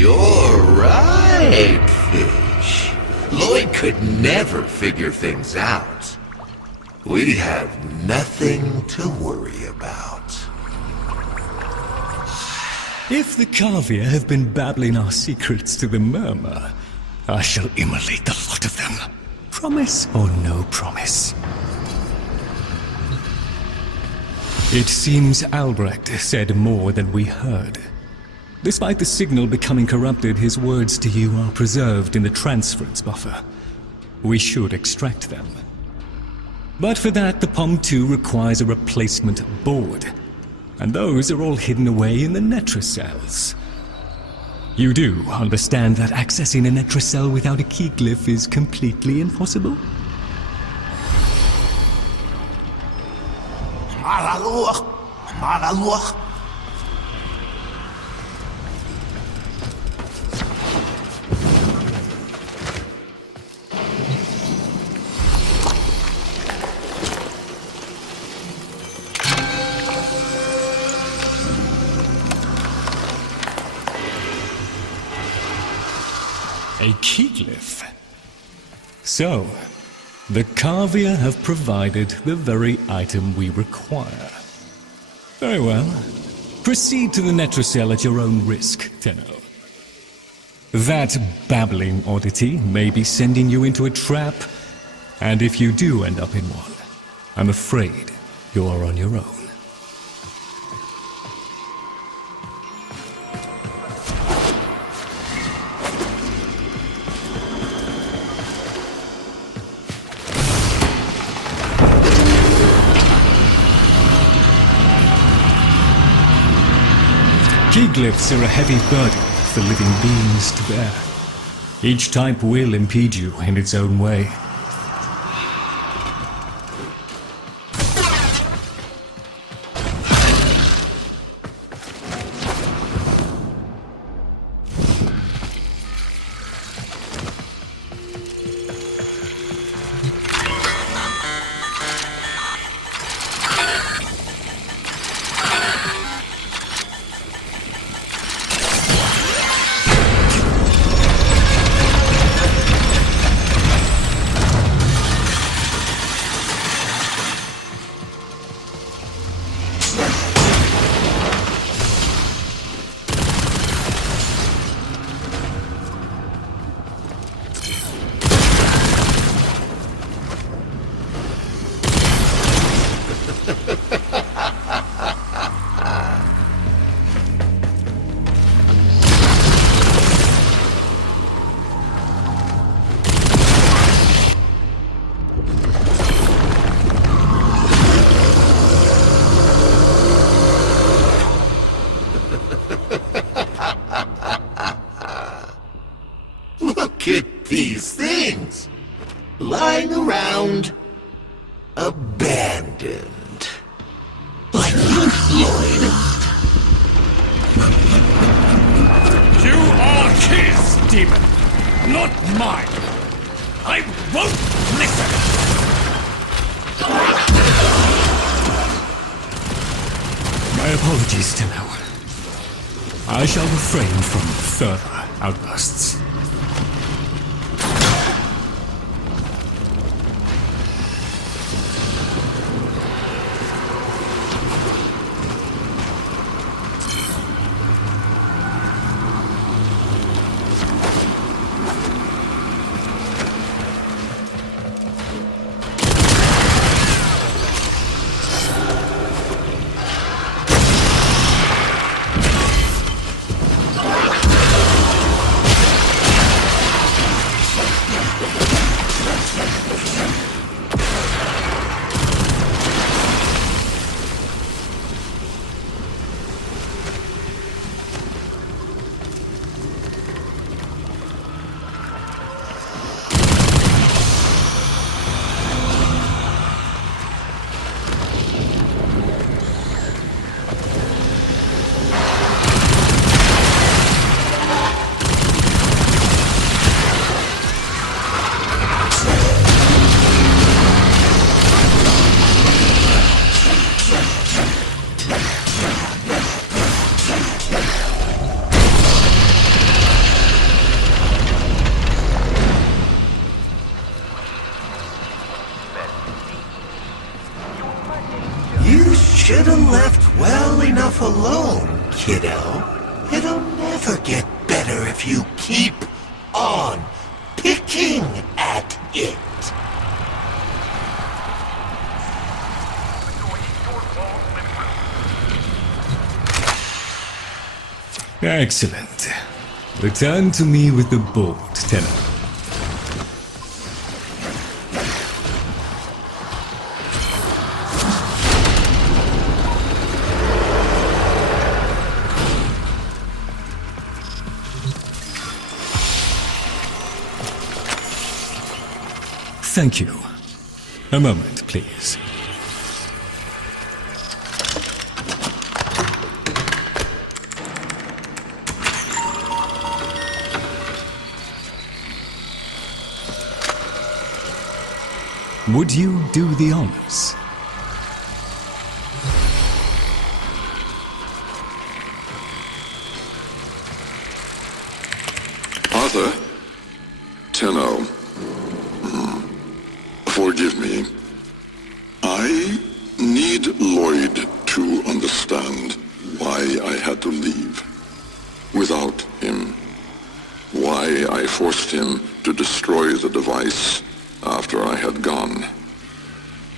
You're right, Fish. Lloyd could never figure things out. We have nothing to worry about. If the Kavir have been babbling our secrets to the Murmur, I shall immolate the lot of them. Promise or no promise? It seems Albrecht said more than we heard. Despite the signal becoming corrupted, his words to you are preserved in the transference buffer. We should extract them. But for that, the POM-2 requires a replacement board. And those are all hidden away in the Netracels. You do understand that accessing a Netracel without a key glyph is completely impossible? A key glyph. So, the Kavir have provided the very item we require. Very well. Proceed to the Netracel at your own risk, Tenno. That babbling oddity may be sending you into a trap, and if you do end up in one, I'm afraid you are on your own. Key glyphs are a heavy burden for living beings to bear. Each type will impede you in its own way. Look at these things, lying around, abandoned. Like you, Lloyd. You are his demon, not mine. I won't listen. My apologies, Tenno. I shall refrain from further outbursts. kiddo. It'll never get better if you keep on picking at it. Excellent. Return to me with the bolt, Tenno. Thank you. A moment, please. Would you do the honors? Arthur? Tenno. Forgive me. I need Lloyd to understand why I had to leave without him. Why I forced him to destroy the device after I had gone.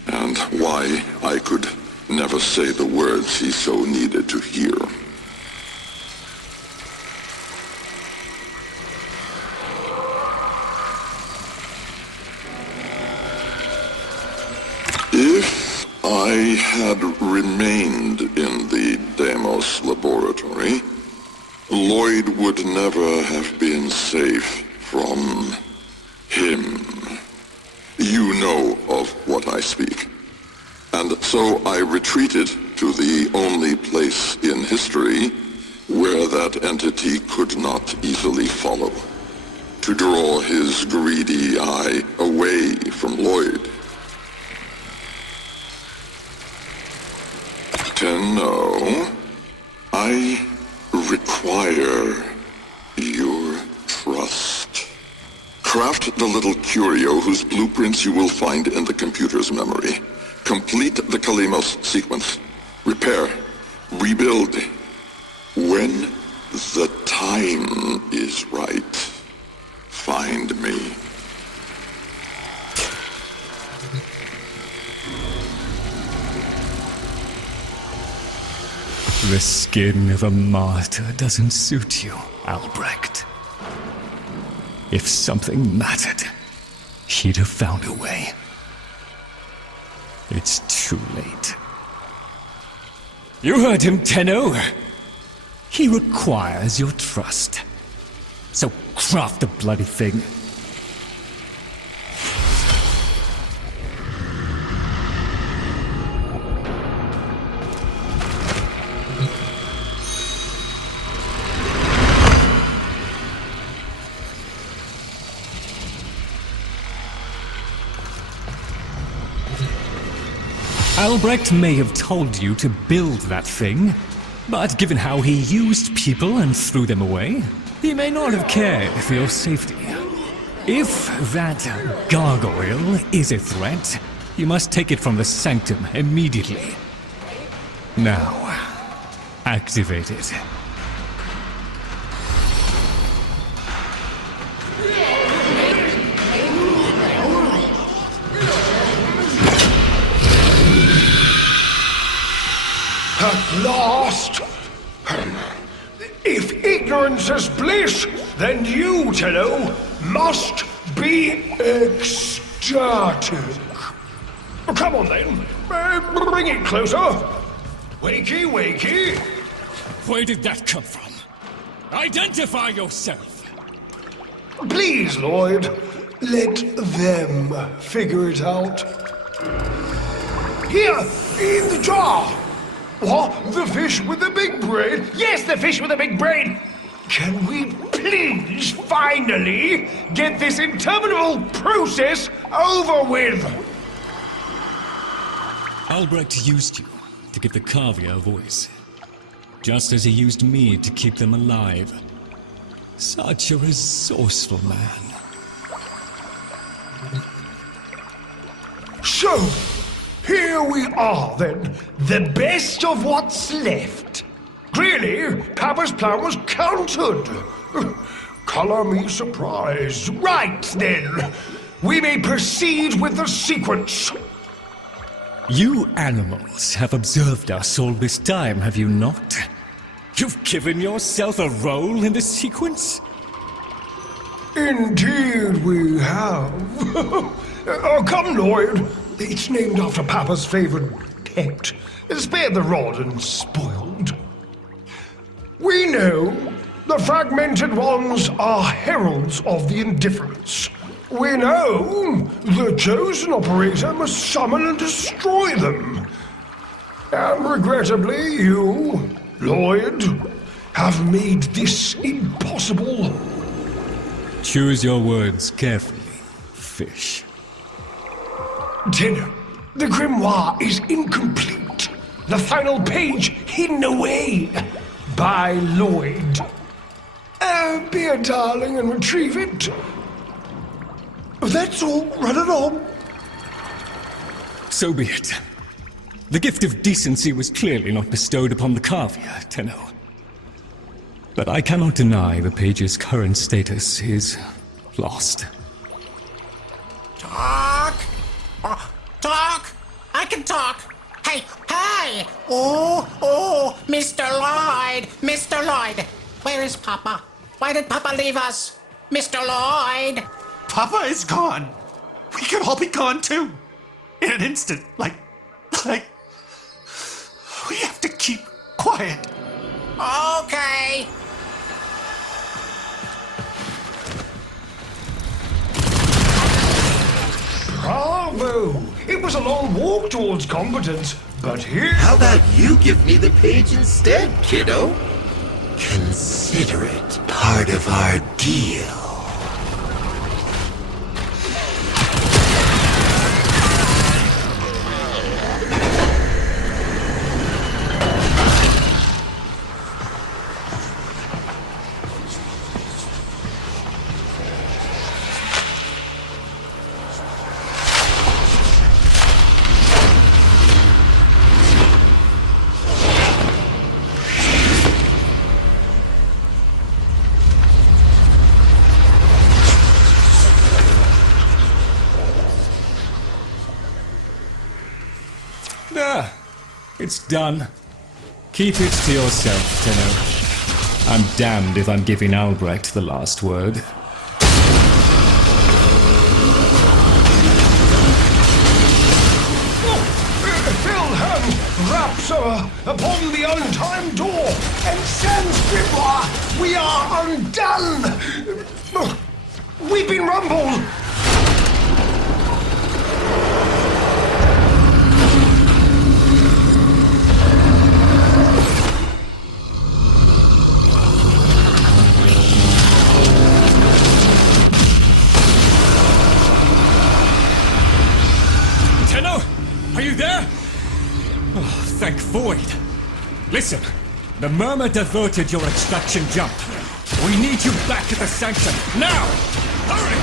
And why I could never say the words he so needed to hear. If I had remained in the Deimos laboratory, Lloyd would never have been safe from him. You know of what I speak. And so I retreated to the only place in history where that entity could not easily follow, to draw his greedy eye away from Lloyd. Tenno, I require your trust. Craft the little curio whose blueprints you will find in the computer's memory. Complete the Kalimos sequence. Repair. Rebuild. When the time is right, find me. The skin of a martyr doesn't suit you, Albrecht. If something mattered, he'd have found a way. It's too late. You heard him, Tenno. He requires your trust. So craft the bloody thing. Albrecht may have told you to build that thing, but given how he used people and threw them away, he may not have cared for your safety. If that gargoyle is a threat, you must take it from the sanctum immediately. Now, activate it. At last! If ignorance is bliss, then you, Tenno, must be ecstatic. Come on then, bring it closer. Wakey, wakey. Where did that come from? Identify yourself! Please, Lloyd, let them figure it out. Here, in the jar. What? The fish with the big brain? Yes, the fish with the big brain! Can we please finally get this interminable process over with? Albrecht used you to give the Cavia a voice, just as he used me to keep them alive. Such a resourceful man. So, here we are then, the best of what's left. Really? Really? Papa's plan was countered. Color me surprised. Right, then. We may proceed with the sequence. You animals have observed us all this time, have you not? You've given yourself a role in the sequence? Indeed we have. Oh, come, Lloyd. It's named after Papa's favorite pet. Spared the rod and spoiled. We know the fragmented ones are heralds of the indifference. We know the chosen operator must summon and destroy them. And regrettably, you, Lloyd, have made this impossible. Choose your words carefully, fish. Tenno, the grimoire is incomplete. The final page hidden away by Lloyd. Be a darling and retrieve it. That's all. Run along. So be it. The gift of decency was clearly not bestowed upon the Carvier, Tenno. But I cannot deny the page's current status is lost. Talk! Talk! I can talk! Hey! Hey! Oh! Mr. Lloyd! Mr. Lloyd! Where is Papa? Why did Papa leave us? Mr. Lloyd! Papa is gone. We could all be gone too. In an instant. Like... We have to keep quiet. Okay. Bravo! It was a long walk towards competence, but here... How about you give me the page instead, kiddo? Consider it part of our deal. It's done. Keep it to yourself, Tenno. I'm damned if I'm giving Albrecht the last word. Phil hand raps upon the untimed door, and sans grimoire, we are undone! We've been rumbled! Are you there? Oh, thank Void. Listen, the Murmur diverted your extraction jump. We need you back at the Sanctum, now! Hurry!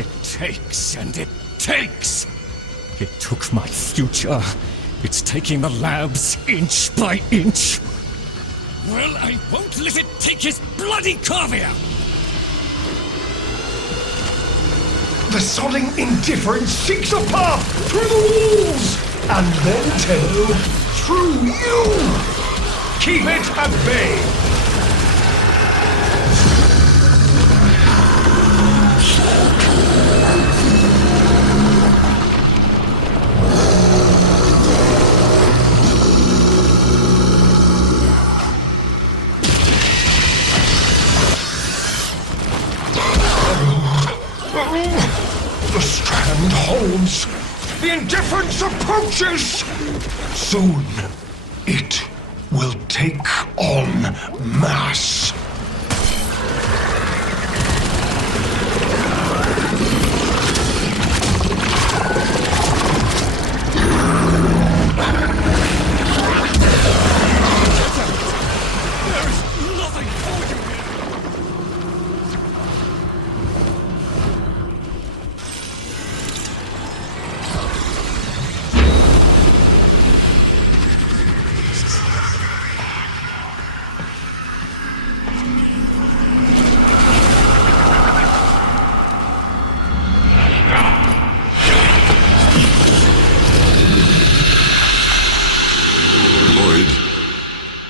It takes and it takes. It took my future. It's taking the labs inch by inch. Well, I won't let it take his bloody Carvier! The sodding indifference seeks a path through the walls! And then, Tenno, through you! Keep it at bay! The strand holds. The indifference approaches. Soon, it will take on mass. There is nothing for you here!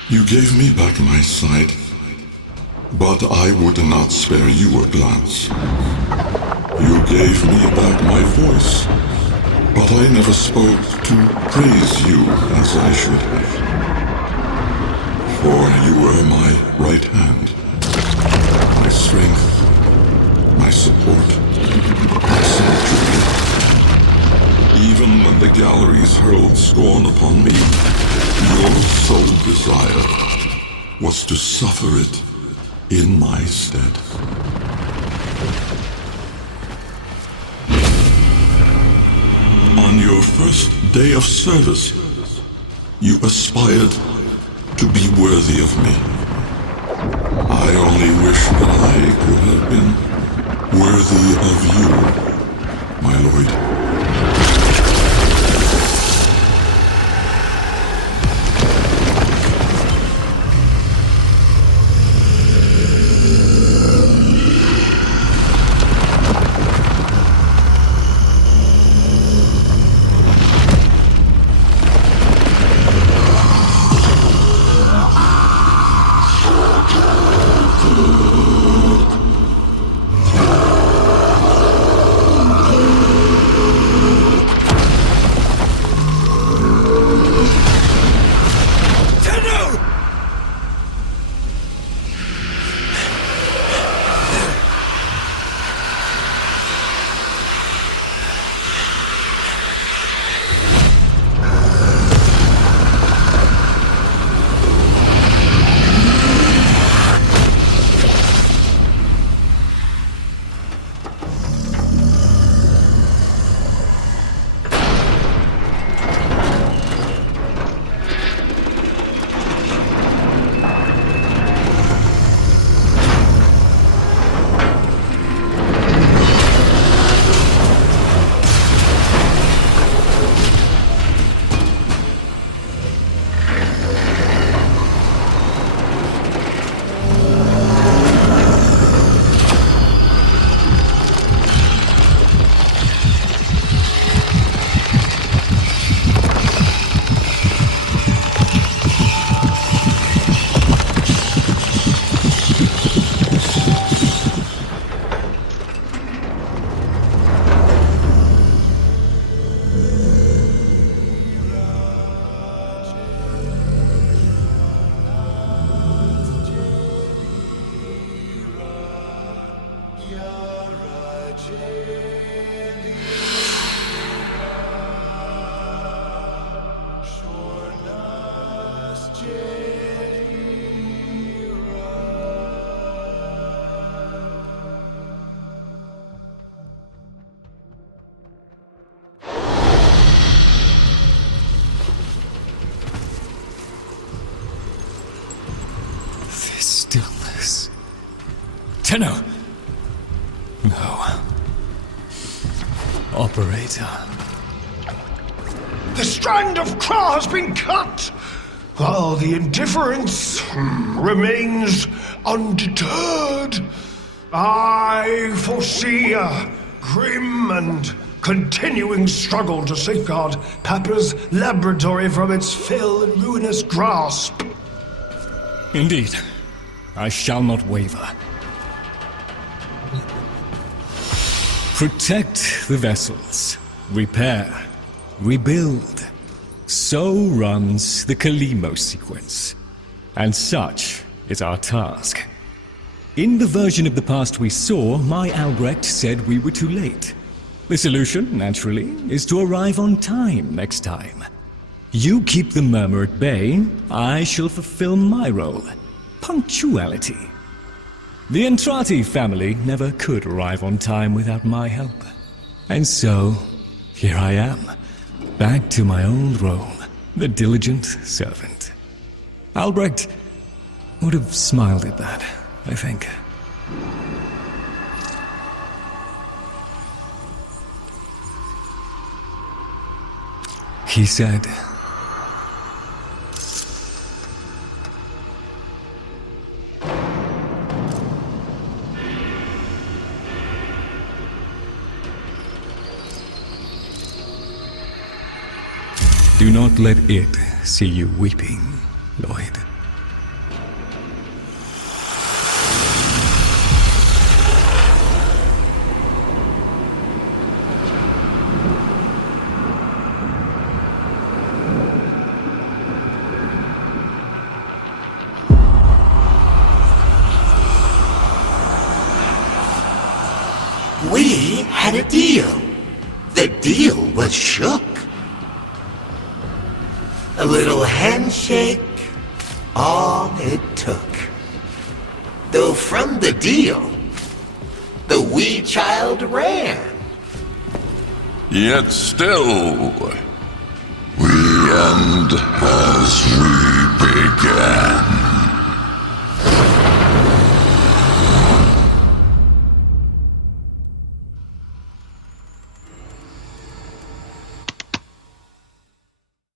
You gave me back my sight, but I would not spare you a glance. You gave me back my voice, but I never spoke to praise you as I should have. For you were my right hand, my strength, my support, my sanctuary. Even when the galleries hurled scorn upon me, your sole desire was to suffer it in my stead. On your first day of service, you aspired to be worthy of me. I only wish that I could have been worthy of you, my lord. Stillness. Tenno! No. Operator. The strand of claw has been cut, while the indifference remains undeterred. I foresee a grim and continuing struggle to safeguard Papa's laboratory from its fell and ruinous grasp. Indeed. I shall not waver. Protect the vessels. Repair. Rebuild. So runs the Kalimo sequence. And such is our task. In the version of the past we saw, my Albrecht said we were too late. The solution, naturally, is to arrive on time next time. You keep the murmur at bay, I shall fulfill my role. Punctuality. The Entrati family never could arrive on time without my help. And so, here I am, back to my old role, the diligent servant. Albrecht would have smiled at that, I think. He said, "Do not let it see you weeping, Lloyd." We had a deal. The deal was shook. A little handshake, all it took. Though from the deal, the wee child ran. Yet still, we end as we began.